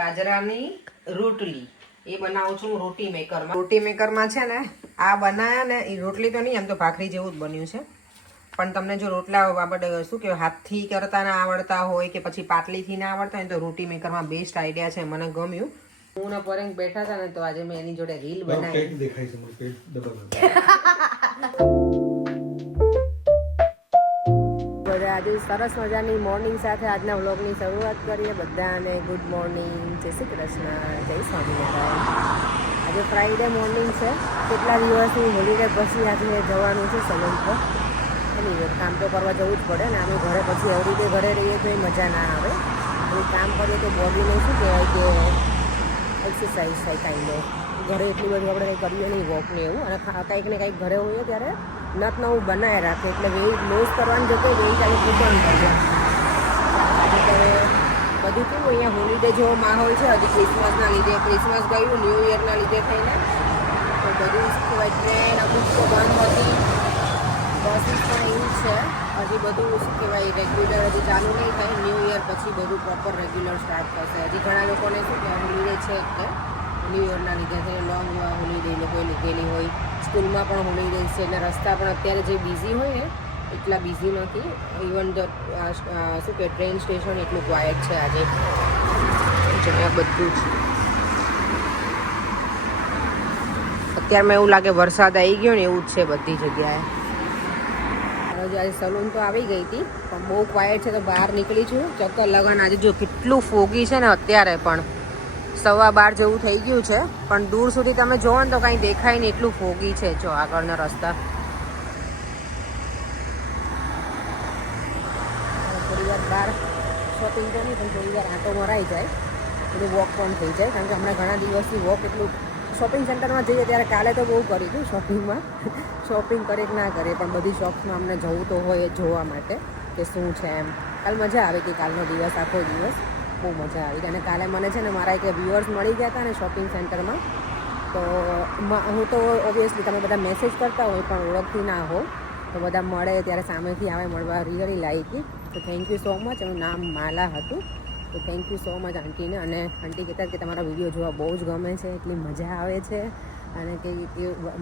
બાજરાની રોટલી એ બનાવું છું રોટી મેકરમાં. રોટી મેકરમાં છે ને આ બનાયા ને એ રોટલી તો નહીં, એમ તો ભાખરી જેવું જ બન્યું છે. પણ તમને જો રોટલા આપણે શું કહેવાય હાથથી કરતા ના આવડતા હોય કે પછી પાટલીથી ના આવડતા હોય તો રોટી મેકરમાં બેસ્ટ આઈડિયા છે, મને ગમ્યું. હું ને પરેંગ બેઠા હતા ને તો આજે મેં એની જોડે રીલ બનાવી. આજે સરસ મજાની મોર્નિંગ સાથે આજના વ્લોગની શરૂઆત કરીએ. બધાને ગુડ મોર્નિંગ, જય શ્રી કૃષ્ણ, જય સ્વામિનારાયણ. આજે ફ્રાઈડે મોર્નિંગ છે. કેટલા દિવસની હોલિડે પછી આજે જવાનું છે સલૂન પર. એની કામ તો કરવા જવું જ પડે ને, અમે ઘરે પછી એવરીડે ઘરે રહીએ તો એ મજા ના આવે. એટલે કામ કરીએ તો બોડીને શું કહેવાય કે એક્સરસાઇઝ થાય કાંઈ નહીં. ઘરે એટલી બધી આપણે કંઈ કરીએ નહીં વોક ને એવું, અને કંઈક ને કંઈક ઘરે હોઈએ ત્યારે નત નવું બનાવી રાખે એટલે વેઇટ લોસ કરવાની જગ્યાએ વેઇટ આવી પૂટન કરીએ. બધું કેવું અહીંયા હોલિડે જેવો માહોલ છે. હજી ક્રિસમસના લીધે, ક્રિસમસ ગયું, ન્યૂ યરના લીધે થઈને તો બધું કહેવાય ટ્રેન અમુક તો બંધ હતી, બસીસ પણ એવું છે. હજી બધું શું કહેવાય રેગ્યુલર હજી ચાલુ નહીં થાય. ન્યૂ યર પછી બધું પ્રોપર રેગ્યુલર સ્ટાર્ટ થશે. હજી ઘણા લોકોને શું કહેવાય હોલિડે છે એટલે ન્યૂ યરના લીધે થઈને લોંગ હોલિડે લોકોએ લીધેલી હોય. સ્કૂલમાં પણ હોલિડે છે એટલે રસ્તા પણ અત્યારે જે બિઝી હોય ને એટલા બિઝી નથી. ઇવન શું કે ટ્રેન સ્ટેશન એટલું ક્વાયટ છે આજે. જ્યાં બધું જ અત્યારમાં એવું લાગે વરસાદ આવી ગયો ને એવું જ છે બધી જગ્યાએ. આજે સલૂન તો આવી ગઈ હતી પણ બહુ ક્વાયટ છે તો બહાર નીકળી છું ચક્કર લગન. આજે જો કેટલું ફોગી છે ને, અત્યારે પણ 12:15 જેવું થઈ ગયું છે પણ દૂર સુધી તમે જોવો ને તો કાંઈ દેખાય નહીં, એટલું ફોગી છે. જો આગળના રસ્તા થોડી વાર બહાર શોપિંગ તો નહીં પણ થોડી વાર આંટો મરાઈ જાય, બધું વોક પણ થઈ જાય. કારણ કે હમણાં ઘણા દિવસથી વોક એટલું શોપિંગ સેન્ટરમાં જઈએ ત્યારે કાલે તો બહુ કરી હતું શોપિંગમાં. શોપિંગ કરે કે ના કરે પણ બધી શોપ્સમાં અમને જવું તો હોય એ જોવા માટે કે શું છે એમ. કાલ મજા આવી હતી, કાલનો દિવસ આખો દિવસ બહુ મજા આવી. અને કાલે મને છે ને મારા એક વ્યુઅર્સ મળી ગયા હતા ને શોપિંગ સેન્ટરમાં. તો હું તો ઓબ્વિયસલી તમે બધા મેસેજ કરતા હોય પણ ઓળખતી ના હો તો બધા મળે ત્યારે સામેથી આવે મળવા રિયલી લાઈકી. તો થેન્ક યુ સો મચ. એનું નામ માલા હતું. તો થેન્ક યુ સો મચ આંટીને. અને આંટી કહેતા કે તમારા વિડીયો જોવા બહુ જ ગમે છે, એટલી મજા આવે છે. અને કે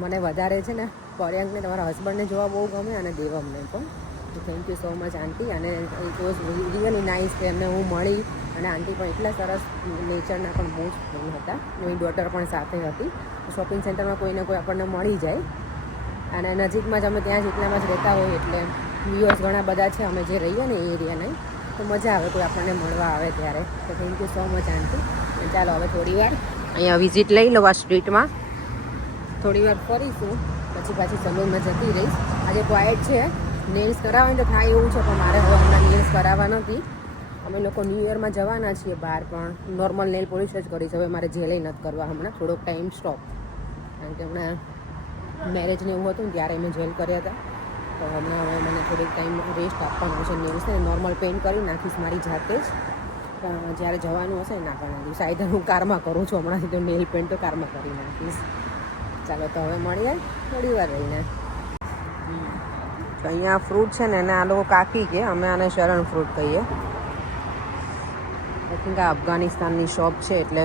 મને વધારે છે ને પર્યાંકને તમારા હસબન્ડને જોવા બહુ ગમે અને દેવમને પણ. તો થેન્ક યુ સો મચ આંટી. અને ઇટ વોઝ રિયલી નાઇસ કે એમને હું મળી. અને આંટી પણ એટલા સરસ નેચરના પણ બહુ જ ફ્રેન્ડ હતા. એની ડોટર પણ સાથે હતી. શોપિંગ સેન્ટરમાં કોઈને કોઈ આપણને મળી જાય અને નજીકમાં જ અમે ત્યાં જ એટલામાં જ રહેતા હોય એટલે વ્યુઅર્સ ઘણા બધા છે અમે જે રહીએ ને એ એરિયાના, તો મજા આવે કોઈ આપણને મળવા આવે ત્યારે. તો થેન્ક યુ સો મચ આંટી. ચાલો હવે થોડી વાર અહીંયા વિઝિટ લઈ લો આ સ્ટ્રીટમાં, થોડી વાર ફરીશું પછી પાછી સલૂનમાં જતી રહીશ. આજે ક્વાયટ છે. નેલ્સ કરાવવાની તો થાય એવું છે પણ મારે હવે હમણાં નેલ્સ કરાવવા નથી. અમે લોકો ન્યૂ યરમાં જવાના છીએ બહાર પણ નોર્મલ નેલ પોલિશ જ કરીશ. હવે મારે જેલે નથી કરવા હમણાં, થોડોક ટાઈમ સ્ટોપ. કારણ કે હમણાં મેરેજને એવું હતું ને ત્યારે મેં જેલ કર્યા હતા. તો હમણાં હવે મને થોડીક ટાઈમ રેસ્ટ આપવાનો છે. નેલ્સને નોર્મલ પેઇન્ટ કરી નાખીશ મારી જાતે જ. જ્યારે જવાનું હશે ના કરી નાખીશ. આઈધર હું કારમાં કરું છું હમણાંથી તો નેલ પેઇન્ટ તો કારમાં કરી નાખીશ. ચાલો તો હવે મળીએ થોડી વાર રહીને. તો અહીંયા ફ્રૂટ છે ને એને આ લોકો કાકી કે, અમે આને શરણ ફ્રૂટ કહીએ. આઈ થિંક આ અફઘાનિસ્તાનની શોપ છે એટલે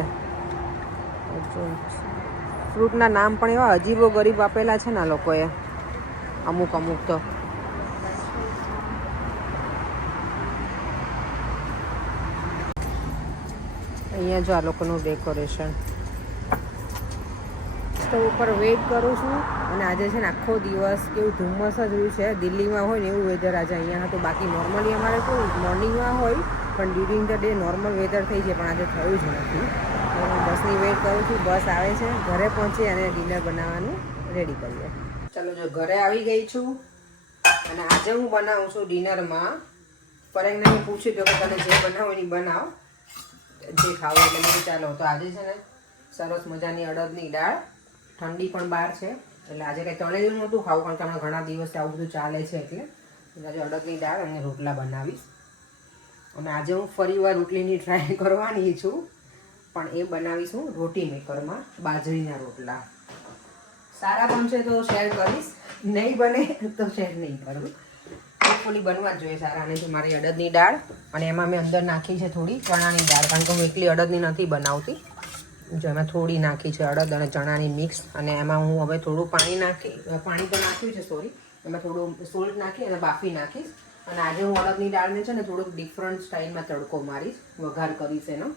ફ્રૂટના નામ પણ એવા અજીબો ગરીબ આપેલા છે ને આ લોકોએ અમુક તો. અહીંયા જો આ લોકોનું ડેકોરેશન. તો ઉપર વેઇટ કરું છું અને આજે છે ને આખો દિવસ કેવું ધુમ્મસ જ રહ્યું છે. દિલ્હીમાં હોય ને એવું વેધર આજે અહીંયા હતું. બાકી નોર્મલી અમારે કેવું મોર્નિંગમાં હોય પણ during the day normal weather થઈ જાય પણ આજે થયું જ નથી. તો હું બસની વેઇટ કરું છું. બસ આવે છે, ઘરે પહોંચી અને ડિનર બનાવવાનું રેડી કરીએ. ચાલો જો ઘરે આવી ગઈ છું અને આજે હું બનાવું છું ડિનરમાં. પરેંગને હું પૂછ્યું કે તને જે બનાવો એની બનાવ, જે ખાવું એટલે મેં ચાલો. તો આજે છે ને સરસ મજાની અડદની દાળ, ઠંડી પણ બહાર છે એટલે આજે કંઈ તળેલું નહોતું ખાવું કારણ કે હમણાં ઘણા દિવસથી આવું બધું ચાલે છે એટલે આજે અડદની દાળ અને રોટલા બનાવીશ. અને આજે હું ફરીવાર રોટલીની ટ્રાય કરવાની છું પણ એ બનાવીશું રોટી મેકરમાં, બાજરીના રોટલા. સારા બનશે તો શેર કરીશ, નહીં બને તો શેર નહીં કરું. હોપફુલી બનવા જ જોઈએ સારા. અને જો મારી અડદની દાળ અને એમાં મેં અંદર નાખી છે થોડી ચણાની દાળ, કારણ કે હું એકલી અડદની નથી બનાવતી. જો એમાં થોડી નાખી છે અડદ અને ચણાની મિક્સ, અને એમાં હું હવે થોડું પાણી તો નાખ્યું છે સોરી, એમાં થોડું સોલ્ટ નાખી અને બાફી નાખીશ. અને આજે હું અડદની દાળને છે ને થોડુંક ડિફરન્ટ સ્ટાઇલમાં તડકો મારીશ, વઘાર કરીશ એનો.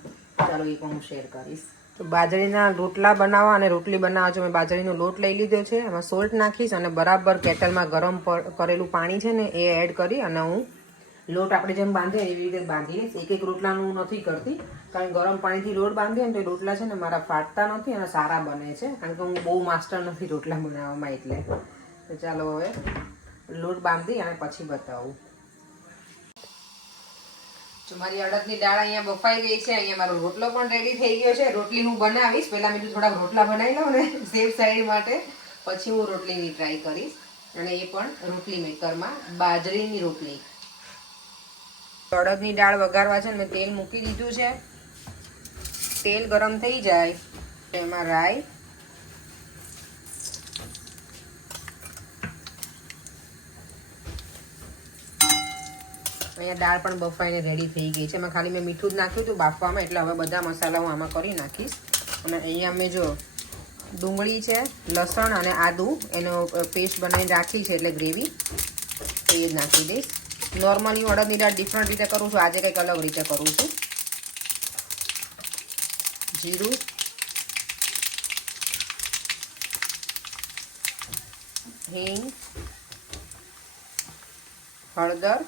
ચાલો એ પણ હું શેર કરીશ. તો બાજરીના રોટલા બનાવવા અને રોટલી બનાવવા જો મેં બાજરીનો લોટ લઈ લીધો છે, એમાં સોલ્ટ નાખીશ અને બરાબર કેટલમાં ગરમ કરેલું પાણી છે ને એ એડ કરી અને હું લોટ આપણે જેમ બાંધીએ એવી રીતે બાંધીશ. એક રોટલાનું નથી કરતી, કારણ કે ગરમ પાણીથી લોટ બાંધીએ ને તો એ રોટલા છે ને મારા ફાટતા નથી અને સારા બને છે, કારણ કે હું બહુ માસ્ટર નથી રોટલા બનાવવામાં. એટલે તો ચાલો હવે લોટ બાંધી અને પછી બતાવું. જો મારી અડદની દાળ અહીંયા બફાઈ ગઈ છે, અહીંયા મારો રોટલો પણ રેડી થઈ ગયો છે. રોટલી હું બનાવીશ, પહેલાં મેં થોડાક રોટલા બનાવી લઉં ને સેફ સાઈડ માટે, પછી હું રોટલીની ટ્રાય કરીશ. અને એ પણ રોટલી મેકરમાં બાજરીની રોટલી. અડદની દાળ વઘારવા છે ને મેં તેલ મૂકી દીધું છે. તેલ ગરમ થઈ જાય તો એમાં રાઈ, અહીંયા દાળ પણ બફાઈને રેડી થઈ ગઈ છે. એમાં ખાલી મેં મીઠું જ નાખ્યું હતું બાફવામાં, એટલે હવે બધા મસાલા હું આમાં કરી નાખીશ. અને અહીંયા મેં જો ડુંગળી છે, લસણ અને આદું એનો પેસ્ટ બનાવીને રાખી છે, એટલે ગ્રેવી એ જ નાખી દઈશ. નોર્મલી હું અડદની દાળ ડિફરન્ટ રીતે કરું છું, આજે કંઈક અલગ રીતે કરું છું. જીરું, હિંગ, હળદર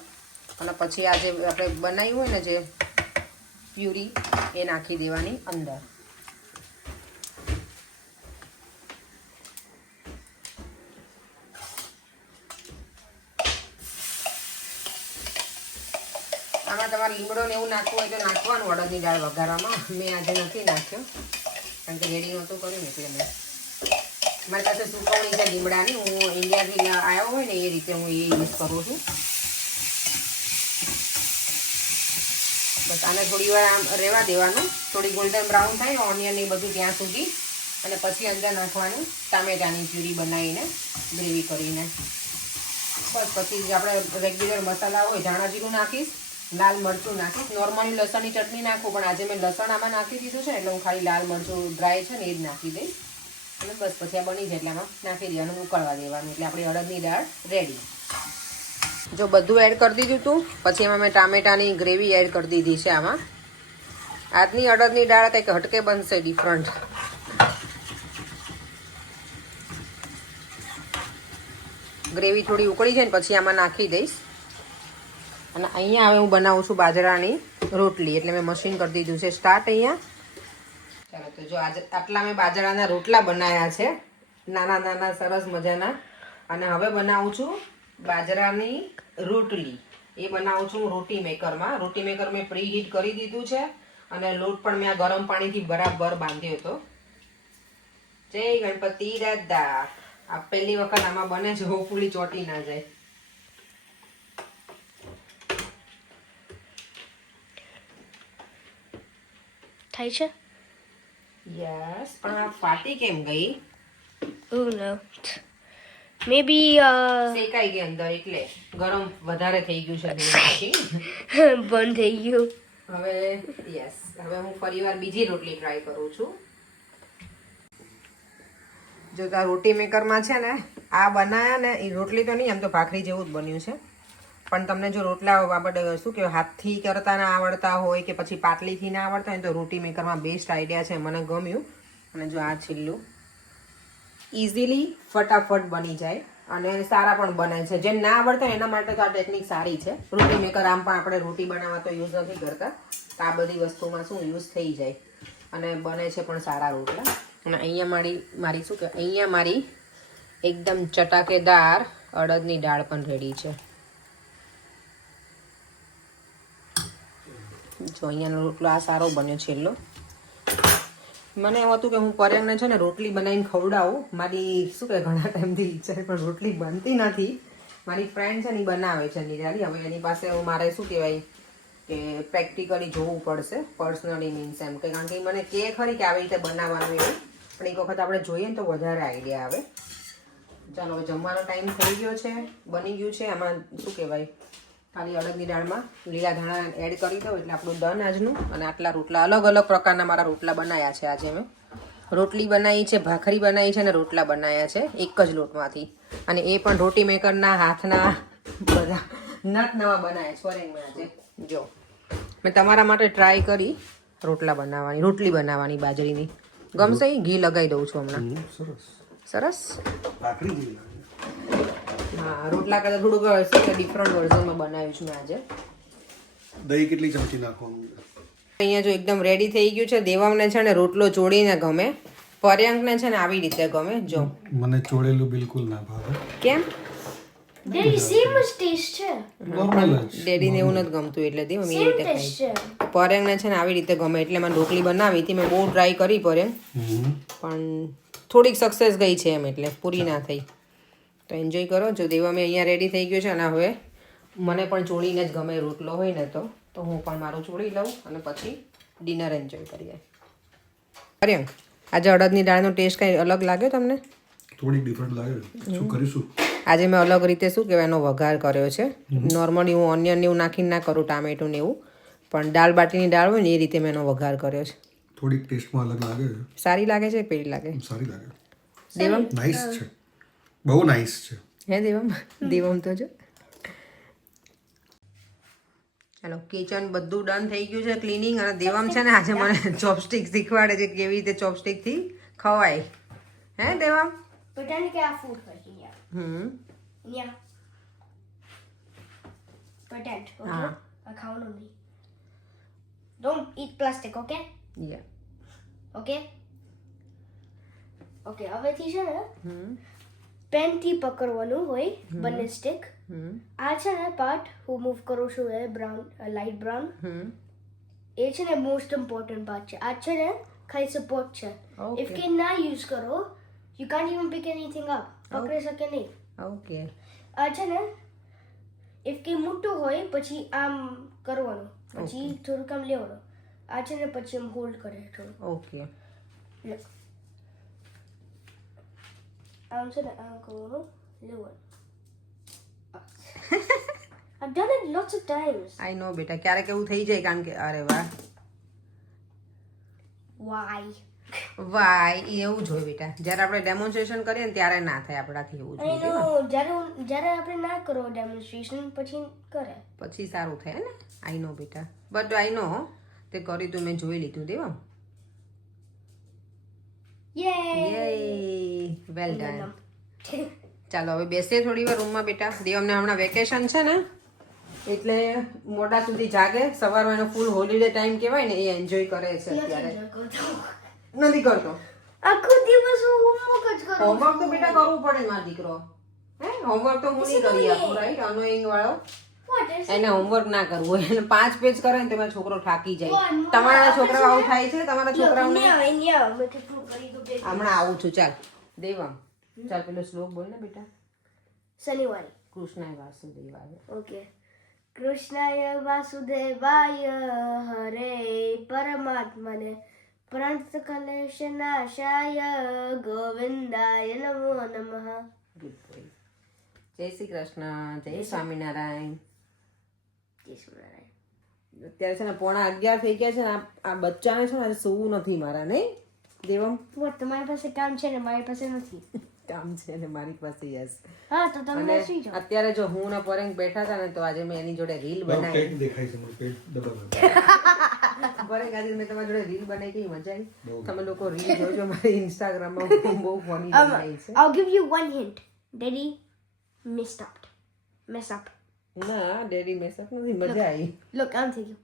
અને પછી આ જે આપણે બનાવ્યું હોય ને જે પ્યુરી એ નાખી દેવાની અંદર. આમાં તમારે લીમડો ને એવું નાખવું હોય તો નાખવાનું અડદની દાળ વઘારવામાં. મેં આજે નથી નાખ્યો, કારણ કે રેડી નહોતું કર્યું ને એટલે મેં. મારી પાસે સુકવણી છે લીમડાની, હું ઇન્ડિયાથી આવ્યો હોય ને એ રીતે હું એ યુઝ કરું છું. બસ આને થોડી વાર આમ રહેવા દેવાનું, થોડી ગોલ્ડન બ્રાઉન થાય ને ઓનિયન એ બધું ત્યાં સુધી, અને પછી અંદર નાખવાનું ટામેટાની પ્યુરી બનાવીને ગ્રેવી કરીને. બસ પછી જે આપણે રેગ્યુલર મસાલા હોય, ધાણા જીરું નાખીશ, લાલ મરચું નાખીશ. નોર્મલી લસણની ચટણી નાખું, પણ આજે મેં લસણ આમાં નાખી દીધું છે એટલે હું ખાલી લાલ મરચું ડ્રાય છે ને એ જ નાખી દઈશ. અને બસ પછી આ બની જાય એટલે આમાં નાખી દેવાનું, ઉકળવા દેવાનું, એટલે આપણી અડદની દાળ રેડી. જો બધું એડ કરી દીધું હતું, પછી એમાં મેં ટામેટાની ગ્રેવી એડ કરી દીધી છે. આમાં આજની અડદની દાળ કંઈક હટકે બનશે, ડિફરન્ટ. ગ્રેવી થોડી ઉકળી જાય ને પછી આમાં નાખી દઈશ. અને અહીંયા હવે હું બનાવું છું બાજરાની રોટલી, એટલે મેં મશીન કરી દીધું છે સ્ટાર્ટ અહીંયા. ચાલો તો જો આજે આટલા મેં બાજરાના રોટલા બનાવ્યા છે, નાના નાના સરસ મજાના. અને હવે બનાવું છું બાજરાની રોટલી. એ બનાવું છું રોટી મેકરમાં. રોટી મેકર મેં પ્રી હીટ કરી દીધું છે, અને લોટ પણ મેં ગરમ પાણીથી બરાબર બાંધ્યો હતો. જય ગણપતિ દાદા. આ પહેલી વખત આમાં બને છે, હોપફુલી ચોટી ના જાય. થાય છે? યસ, પણ આ ફાટી કેમ ગઈ? Oh no. Maybe શેકાઈ ગઈ અંદર, એટલે ગરમ વધારે થઈ ગયું છે. બંધ થઈ ગયું. હવે યસ, હવે હું ફરીવાર બીજી રોટલી ટ્રાય કરું છું. જો આ રોટી મેકરમાં છે ને આ બનાયા ને એ રોટલી તો નહીં, આમ તો ભાખરી જેવું જ બન્યું છે. પણ તમને જો રોટલા આપણે શું કહેવાય હાથથી કરતા ના આવડતા હોય કે પછી પાટલીથી ના આવડતા હોય તો રોટી મેકરમાં બેસ્ટ આઈડિયા છે, મને ગમ્યું. અને જો આ છેલ્લું ઇઝીલી ફટાફટ બની જાય અને સારા પણ બને છે. જેમ ના આવડતા હોય એના માટે તો આ ટેકનિક સારી છે. રોટી મેકર આમ પણ આપણે રોટી બનાવવા તો યુઝ નથી કરતા, તો આ બધી વસ્તુમાં શું યુઝ થઈ જાય અને બને છે પણ સારા રોટલા. અને અહીંયા મારી શું કહેવાય, અહીંયા મારી એકદમ ચટાકેદાર અડદની દાળ પણ રેડી છે. જો અહીંયાનો રોટલો આ સારો બન્યો છેલ્લો. મને એવું હતું કે હું પર્યાંગને છે ને રોટલી બનાવીને ખવડાવું. મારી શું કહે ઘણા ટાઈમથી ઈચ્છા છે, પણ રોટલી બનતી નથી. મારી ફ્રેન્ડ છે ને એ બનાવે છે નિરાલી. હવે એની પાસે મારે શું કહેવાય કે પ્રેક્ટિકલી જોવું પડશે, પર્સનલી મીન્સ એમ કે, કારણ કે મને કહે ખરી કે આવી રીતે બનાવવાનું એવું, પણ એક વખત આપણે જોઈએ ને તો વધારે આઈડિયા આવે. ચાલો હવે જમવાનો ટાઈમ થઈ ગયો છે, બની ગયું છે. આમાં શું કહેવાય, ખાલી અડદની દાળમાં લીલા ધાણા એડ કરી દો એટલે આપણું ડન આજનું. અને આટલા રોટલા, અલગ અલગ પ્રકારના મારા રોટલા બનાવ્યા છે આજે મેં. રોટલી બનાવી છે, ભાખરી બનાવી છે અને રોટલા બનાવ્યા છે એક જ લોટમાંથી. અને એ પણ રોટી મેકરના હાથના બધા નટ નવા બનાવ્યા છે ફોરેનમાં આજે. જો મેં તમારા માટે ટ્રાય કરી રોટલી બનાવવાની બાજરીની. ગમશે? ઘી લગાવી દઉં છું હમણાં. સરસ. હા, રોટલા કરતાં થોડુંક ડિફરન્ટ વર્ઝનમાં બનાવ્યું છું મેં આજે. દહીં કેટલી ચમચી નાખવાનું? અહીંયા જો એકદમ રેડી થઈ ગયું છે. દેવામને છે ને રોટલો ચોળીને ગમે, પર્યંકને છે ને આવી રીતે ગમે. જો મને ચોળેલું બિલકુલ ના ભાવે. કેમ? Daddy, same as taste છે. નોર્મલ જ. ડેડીને એવું નથી ગમતું એટલે દેવ મેં એ રીતે ખાઈ. છે. પર્યંકને છે ને આવી રીતે ગમે એટલે મને રોટલી બનાવી હતી. મેં બહુ ટ્રાય કરી પર્યંક, પણ થોડીક સક્સેસ ગઈ છે એમ, એટલે પૂરી ના થઈ. તો એન્જોય કરો. જો દેવા મેં અહીંયા રેડી થઈ ગયો છે. અને હવે મને પણ ચોળીને જ ગમે રોટલો હોય ને તો હું પણ મારું ચોળી લઉં અને પછી ડિનર એન્જોય કરીએ. પર્યંક, આજે અડદની દાળનો ટેસ્ટ કંઈ અલગ લાગ્યો તમને? થોડીક ડિફરન્ટ લાગે. શું કરીશું? આજે મેં અલગ રીતે શું કહેવાય એનો વઘાર કર્યો છે. નોર્મલી હું ઓનિયન એવું નાખીને ના કરું, ટામેટું ને એવું, પણ દાળ બાટીની દાળ હોય ને એ રીતે મેં એનો વઘાર કર્યો છે. થોડીક ટેસ્ટમાં અલગ લાગે છે. સારી લાગે છે? પેલી લાગે? સારી લાગે. દેવમ નાઈસ છે, બહુ નાઈસ છે. હે દેવમ? દેવમ તો જો. ચાલો, કિચન બધું ડન થઈ ગયું છે, ક્લિનિંગ. અને દેવમ છે ને આજે મને ચોપસ્ટિક શીખવાડે છે કેવી રીતે ચોપસ્ટિકથી ખવાય. હે દેવમ? Pretend કે આ food હોય અહીંયા. અહીંયા. Pretend, okay? હા. આ ખાવાનું નહીં. Don't eat plastic, okay? Yeah. Okay? Okay, હવેથી છે ને પેનથી પકડવાનું હોય બંને સ્ટિક. આ છે ને પાર્ટ હું મૂવ કરું છું એ બ્રાઉન, લાઇટ બ્રાઉન. એ છે ને મોસ્ટ ઇમ્પોર્ટન્ટ પાર્ટ છે. આ છે ને ખાલી સપોર્ટ છે. Okay. ઇફ કે ના યુઝ કરો, you can't even pick anything up. પકડી શકે નહીં. ઓકે. આ છે ને ઇફ કે મોટું હોય પછી આમ કરવાનું, પછી થોડુંક આમ લેવાનું. આ છે ને પછી આમ હોલ્ડ કરે થોડું. ઓકે. આમ છે ને આમ કરવાનું, લેવાનું. I've done it lots of times. આઈ નો બેટા, ક્યારેક એવું થઈ જાય કારણ કે અરે વાહ Why? વાય એવું જ હોય બેટા. જ્યારે આપણે ડેમોન્સ્ટ્રેશન કરીએ ને ત્યારે ના થાય આપણાથી એવું I જોઈએ. know. જ્યારે આપણે ના કરો ડેમોન્સ્ટ્રેશન પછી કરે. પછી સારું થાય ને. આઈ નો બેટા, બટ આઈ નો તે કર્યું તો મેં જોઈ લીધું દેવા. Yay! Well done. ચાલો હવે બેસીએ થોડી વાર રૂમમાં બેટા. દેવમને હમણાં વેકેશન છે ને એટલે મોડા સુધી જાગે. સવારમાં એનો ફૂલ હોલિડે ટાઈમ કહેવાય ને, એ એન્જોય કરે છે અત્યારે. નથી કરતો આખો દિવસ હું હોમવર્ક જ કરું. હોમવર્ક તો બેટા કરવું પડે મારો દીકરો. હે હોમવર્ક તો હું નહીં કરી આપું, રાઈટ? અનોઈંગ વાળો. What is એને હોમવર્ક ના કરવું હોય. એને 5 પેજ કરે ને તેમાં છોકરો થાકી જાય. તમારા છોકરાઓ આવું થાય છે? તમારા છોકરાઓને અહીંયા મેં કેટલું કરી દઉં. હમણાં આવું છું. ચાલ દેવમ, ચાલ પેલો શ્લોક બોલ ને બેટા. શનિવારે. કૃષ્ણાય વાસુદેવાય. ઓકે. કૃષ્ણાય વાસુદેવાય હરે પરમાત્મને પ્रणतकलेशनाशाय ગોવિંદાય નમો નમઃ. Good boy. જય શ્રી કૃષ્ણ. જય સ્વામિનારાયણ. જય સ્વામિનારાયણ. અત્યારે છે ને 11:15 થઈ ગયા છે ને આ બચ્ચાને છે ને આજે સૂવું નથી મારા, નહીં દેવમ? તમારી પાસે કામ છે ને મારી પાસે નથી. કામ છે ને મારી પાસે. યસ. હા તો તમે સુઈ અને જાઓ. અત્યારે જો હું ને પરેંગ બેઠા હતા ને તો આજે મેં એની જોડે રીલ બનાવી. પેટ દેખાય છે, મારું પેટ ડબલ. પરેંગ આજે મેં તમારી જોડે રીલ બનાવી, કેવી મજા આવી? તમે લોકો રીલ જોજો મારી ઇન્સ્ટાગ્રામમાં, બહુ ફની બનાવી છે. I'll give you one hint. Daddy messed up. Mess up. ના ડેડી મેસઅપ નથી, મજા આવી. Look, I'm thinking.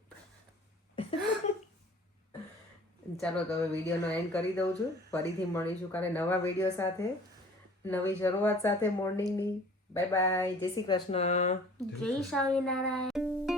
ચાલો તો હવે વિડીયોનો એન્ડ કરી દઉં છું. ફરીથી મળીશું કાલે નવા વિડીયો સાથે, નવી શરૂઆત સાથે મોર્નિંગની. Bye bye. જય શ્રી કૃષ્ણ. જય સ્વામિનારાયણ.